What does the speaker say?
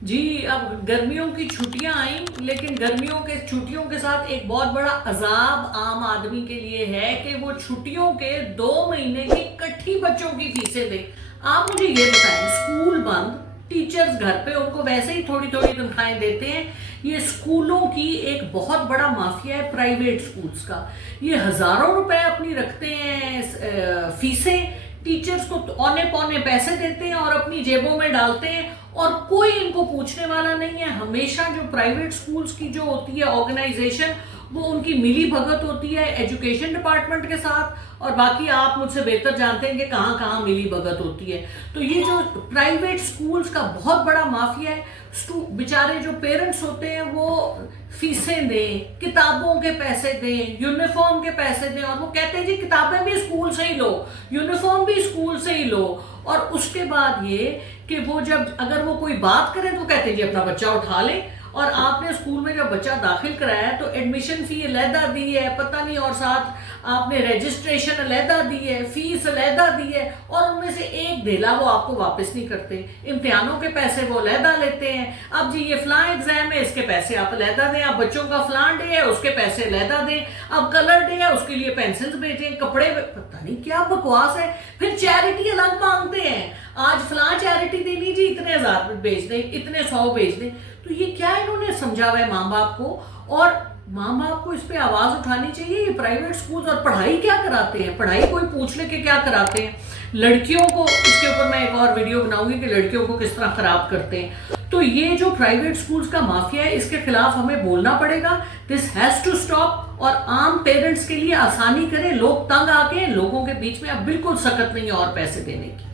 जी, अब गर्मियों की छुट्टियां आई, लेकिन गर्मियों के छुट्टियों के साथ एक बहुत बड़ा अजाब आम आदमी के लिए है कि वो छुट्टियों के 2 महीने की इकट्ठी बच्चों की फीसें दे। आप मुझे ये बताएं, स्कूल बंद, टीचर्स घर पे, उनको वैसे ही थोड़ी थोड़ी तनख्वाहें देते हैं। ये स्कूलों की एक बहुत बड़ा माफिया है, प्राइवेट स्कूल्स का। ये हजारों रुपए अपनी रखते हैं फीसें, टीचर्स को औने पौने पैसे देते हैं और अपनी जेबों में डालते हैं, और कोई इनको पूछने वाला नहीं है। हमेशा जो प्राइवेट स्कूल्स की जो होती है ऑर्गेनाइजेशन, वो उनकी मिली भगत होती है एजुकेशन डिपार्टमेंट के साथ, और बाकी आप मुझसे बेहतर जानते हैं कि कहाँ कहाँ मिली भगत होती है। तो ये जो प्राइवेट स्कूल्स का बहुत बड़ा माफिया है। बेचारे जो पेरेंट्स होते हैं वो फीसें दें, किताबों के पैसे दें, यूनिफॉर्म के पैसे दें, और वो कहते हैं जी किताबें भी स्कूल से ही लो, यूनिफॉर्म भी स्कूल से ही लो। और उसके बाद ये कि वो जब अगर वो कोई बात करें तो कहते हैं जी अपना बच्चा उठा ले। और आपने स्कूल में जब बच्चा दाखिल कराया है तो एडमिशन फी अलहदा दी है, पता नहीं, और साथ आपने रजिस्ट्रेशन अलहदा दी है, फीस अलहदा दी है, और उनमें से एक धेला वो आपको वापस नहीं करते। इम्तिहानों के पैसे वो अलहदा लेते हैं। अब जी ये फलां एग्जाम है, इसके पैसे आप अलहदा दें। अब बच्चों का फलां डे है, उसके पैसे अलहदा दें। अब कलर डे है, उसके लिए पेंसिल्स भेजें, कपड़े, पता नहीं क्या बकवास है। फिर चैरिटी अलग मांगते हैं, आज फलां चैरिटी देनी जी, इतने हजार भेज दें, इतने 100 भेज दें। तो ये क्या इन्होंने समझा हुआ है माँ बाप को, और माँ बाप को इस पे आवाज उठानी चाहिए। ये प्राइवेट स्कूल और पढ़ाई क्या कराते हैं, पढ़ाई कोई पूछ ले के क्या कराते हैं। लड़कियों को, इसके ऊपर मैं एक और वीडियो बनाऊंगी कि लड़कियों को किस तरह खराब करते हैं। तो ये जो प्राइवेट स्कूल्स का माफिया है, इसके खिलाफ हमें बोलना पड़ेगा। This has to stop. और आम पेरेंट्स के लिए आसानी करें, लोग तंग आके लोगों के बीच में अब बिल्कुल सकत नहीं है और पैसे देने की।